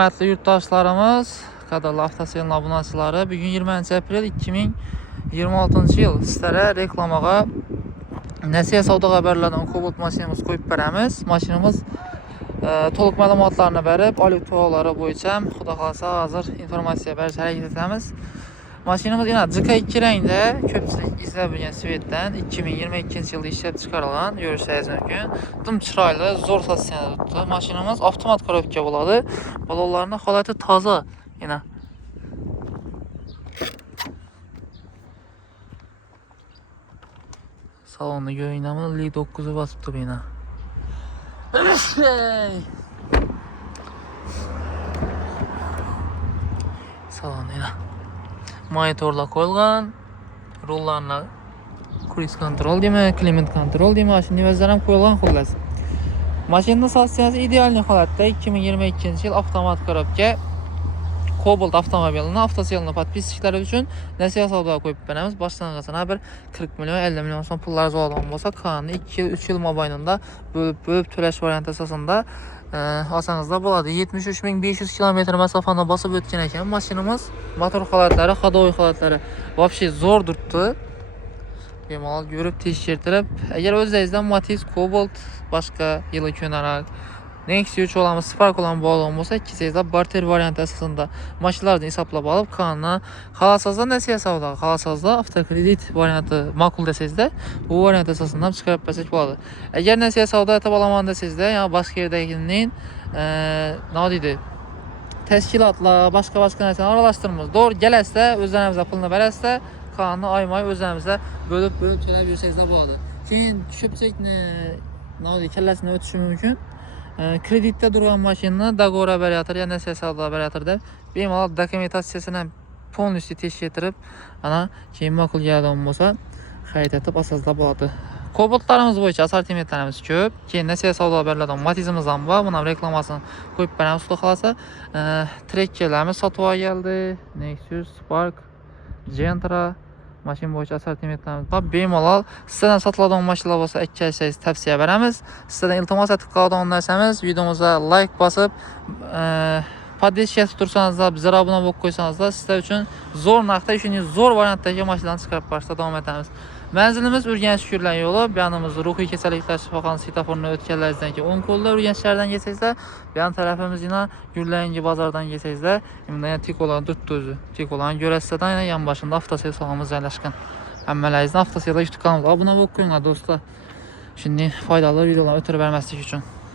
Hörmətli yurttaşlarımız, qadarlı avtoselin abunəçiləri, bugün 20 aprel 2026-cı il sizlərə reklamağa Nəsihə Savda Xəbərlərdən Cobalt maşinimiz qoyub verəmiz. Maşinimiz toluq məlumatlarını verib, alüqtuaları boyunca xuda qalsa hazır informasiya verici hərəkət etəmiz. Maşinimiz yine CK2 rəngdə köpçülük izlə bilən Svetdən 2022-ci ildə işləb çıxarılan, görürsəniz mümkün. Dım çıraylı, zor səsiyyəndə tutdu. Maşinimiz avtomat korobka buladı. Balonlarında xalatı taza yine. Salonda göynəmi L9'u basıbdı yine. Salon yine. Monitorla qoyulğan, rollarına cruise kontrol deyimi, climate kontrol deyimi, maşının özlərəm qoyulğan xulləsi. Maşının satsiyası idealni halatda 2022-ci il avtomat korobka Cobalt avtomobilini avtoselini podpisçiləri üçün Nəsihə Savda qoyub verəmiz. Başlanğıcına bir 40 milyon, 50 milyon son pullar zoğalan olsa kanunu 2 il, 3 il mobaynında bölüb töləş variantı əsasında asanızda buladı. 73.500 kilometr məsafanda basıb ötkən ekan maşinimiz motor xalatları, xadoy xalatları vəbşi zor durtdu. Bemalal görüb teşkirdirib. Əgər özünüzdən Matiz, Cobalt, başqa yılı könaraq Nexia 3 olan, Spark olan bağlı olsa ikisizdə barter variantı əsasında maşinlardan hesablab alıb kanuna xalasazda Nəsihə Savda, xalasazda avtokredit variantı makul desizdə bu variant əsasından çıxarıb bəsək buladı. Əgər Nəsihə Savda ətab alaman desizdə, yəni başqa yerdəkinin nə deydi? Təşkilatla, başqa nəsə aralaşdırmız. Doğru gələsdə, özlərimizə pulunu verəsdə, kanunu ay-may özlərimizə bölüb tölə bilirsizdə buladı. Keyin köpçək nə deyir, kəlləsinə ötüşü mümkün. Kreditdə duran maşınını Daqora variatör, yəni Nəsihə Savda variatördə bemalal dokumentasiyasına polnüsü teşkil etirib, keyin makul gəldi olmasa xərit etib asasda buladı. Cobaltlarımız boyunca asortimentlərimiz köp. Keyin Nəsihə Savda Xəbərlərdən Matizimizdən var. Bunun reklamasını qoyub verəmiz usta xalasa. Trekkerlərimiz satışa gəldi. Nexus, Spark, Gentra maşın boyunca asortimentlərimiz var. Bemalal sizdən satılan maşınlar olsa əksəriyyət tövsiyə verəmiz. Sizdən iltimas etdik qaldan nərsəmiz videomuza like basıb poddeşkiyə tutursanız da, bizə abunə olub qoysanız da sizlər üçün zor naqda işiniz zor variantdakı maşınlarını çıxarıb başda davam etəmiz. Mənzilimiz Ürgənç Şükürlən yolu, yanımız Ruhi Keçəliklər Şifaxanı svetoforunu ötkənlərdən ki 10 kolda Ürgənçlərdən geçsəzdə, yan tərəfimiz yine Gürləngi bazardan geçsəzdə, yəni tik olan tutdu özü. Tik olan görəsizdən yine yan başında avtosel salonumuz yerləşkən. Həmmələyizdən avtoselde YouTube kanalımıza abunə olub qoyun dostlar. Şimdi faydalı videolar ötürü verməslik üçün.